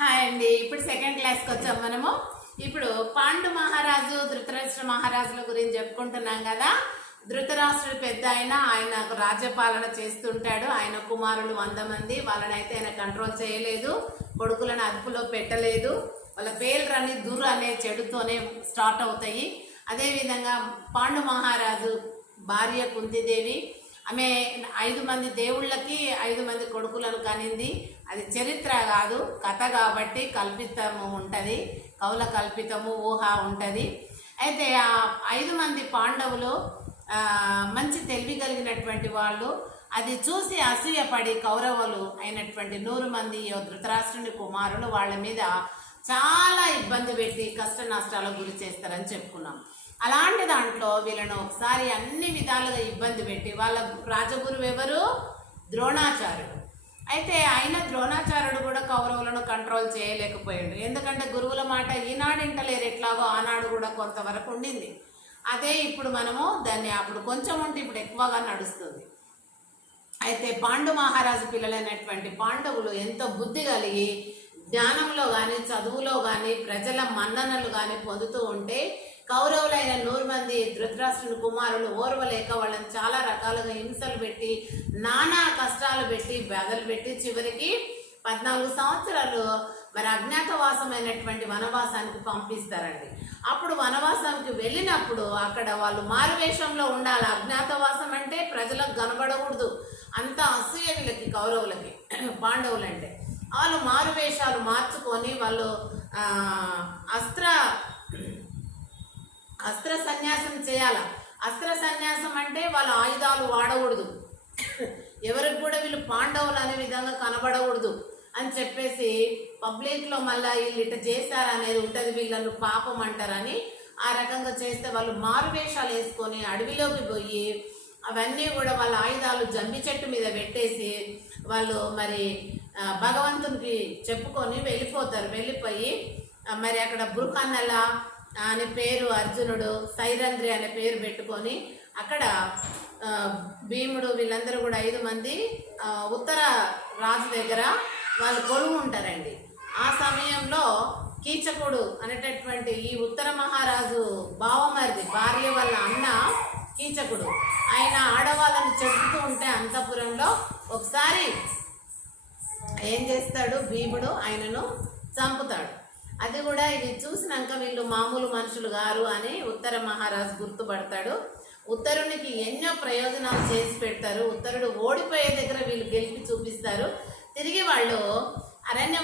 Hi అండి. ఇప్పుడు second క్లాస్కి వచ్చాం మనము. ఇప్పుడు పాండు మహారాజు ధృతరాష్ట్ర మహారాజుల గురించి చెప్పుకుంటున్నాం కదా. ధృతరాష్ట్రుడు పెద్ద ఆయన రాజ్యపాలన చేస్తుంటాడు. ఆయన కుమారులు 100 మంది. వాళ్ళనైతే ఆయన కంట్రోల్ చేయలేదు, కొడుకులను అదుపులో పెట్టలేదు. వాళ్ళ పేర్లన్నీ దుర్ అనే చెడుతోనే స్టార్ట్ అవుతాయి. అదేవిధంగా పాండు మహారాజు భార్య కుంతిదేవి, ఆమె 5 మంది దేవుళ్ళకి 5 మంది కొడుకులను కనింది. అది చరిత్ర కాదు, కథ కాబట్టి కల్పితము ఉంటుంది, కౌల కల్పితము, ఊహ ఉంటుంది. అయితే ఆ 5 మంది పాండవులు మంచి తెలివి కలిగినటువంటి వాళ్ళు. అది చూసి అసూయపడి కౌరవులు అయినటువంటి 100 మంది ధృతరాష్ట్రుని కుమారులు వాళ్ళ మీద చాలా ఇబ్బంది పెట్టి కష్ట నష్టాలకు గురి చేస్తారని చెప్పుకున్నాం. అలాంటి దాంట్లో వీళ్ళను ఒకసారి అన్ని విధాలుగా ఇబ్బంది పెట్టి, వాళ్ళ రాజగురువు ఎవరు? ద్రోణాచార్యుడు. అయితే ఆయన ద్రోణాచార్యుడు కూడా కౌరవులను కంట్రోల్ చేయలేకపోయాడు. ఎందుకంటే గురువుల మాట ఈనాడు ఇంటలేరు, ఎట్లాగో ఆనాడు కూడా కొంతవరకు ఉండింది. అదే ఇప్పుడు మనము దాన్ని అప్పుడు కొంచెం ఉంటే ఇప్పుడు ఎక్కువగా నడుస్తుంది. అయితే పాండు మహారాజు పిల్లలైనటువంటి పాండవులు ఎంతో బుద్ధి కలిగి జ్ఞానంలో కానీ చదువులో కానీ ప్రజల మన్ననలు కానీ పొందుతూ ఉంటే, కౌరవులైన 100 మంది ధృతరాష్ట్రుని కుమారులు ఓర్వలేక వాళ్ళని చాలా రకాలుగా హింసలు పెట్టి, నానా కష్టాలు పెట్టి, బాధలు పెట్టి చివరికి 14 సంవత్సరాలు మరి అజ్ఞాతవాసమైనటువంటి వనవాసానికి పంపిస్తారండి. అప్పుడు వనవాసానికి వెళ్ళినప్పుడు అక్కడ వాళ్ళు మారువేషంలో ఉండాలి. అజ్ఞాతవాసం అంటే ప్రజలకు కనబడకూడదు. అంత అసూయ వీళ్ళకి, కౌరవులకి, పాండవులంటే. వాళ్ళు మారువేషాలు మార్చుకొని వాళ్ళు అస్త్ర సన్యాసం చేయాల. అస్త్ర సన్యాసం అంటే వాళ్ళు ఆయుధాలు వాడకూడదు, ఎవరికి కూడా వీళ్ళు పాండవులు అనే విధంగా కనబడకూడదు అని చెప్పేసి పబ్లిక్లో మళ్ళీ వీళ్ళు ఇట్లా చేశారనేది ఉంటుంది, వీళ్ళను పాపం అంటారని ఆ రకంగా చేస్తే వాళ్ళు మారువేషాలు వేసుకొని అడవిలోకి పోయి అవన్నీ కూడా వాళ్ళ ఆయుధాలు జంబి చెట్టు మీద పెట్టేసి వాళ్ళు మరి భగవంతునికి చెప్పుకొని వెళ్ళిపోతారు. వెళ్ళిపోయి మరి అక్కడ బృహన్నల అనే పేరు అర్జునుడు, సైరంధ్రి అనే పేరు పెట్టుకొని అక్కడ భీముడు వీళ్ళందరూ కూడా 5 మంది ఉత్తర రాజు దగ్గర వాళ్ళు కొలువు ఉంటారండి. ఆ సమయంలో కీచకుడు అనేటటువంటి ఈ ఉత్తర మహారాజు బావమరిది భార్య వాళ్ళ అన్న కీచకుడు, ఆయన ఆడవాళ్ళని చెబుతూ ఉంటే అంతఃపురంలో ఒకసారి ఏం చేస్తాడు, భీముడు ఆయనను చంపుతాడు. అది కూడా ఇది చూసినాక వీళ్ళు మామూలు మనుషులు గారు అని ఉత్తర మహారాజు గుర్తుపడతాడు. ఉత్తరునికి ఎన్నో ప్రయోజనాలు చేసి పెడతారు. ఉత్తరుడు ఓడిపోయే దగ్గర వీళ్ళు గెలిపి చూపిస్తారు. తిరిగి వాళ్ళు అరణ్య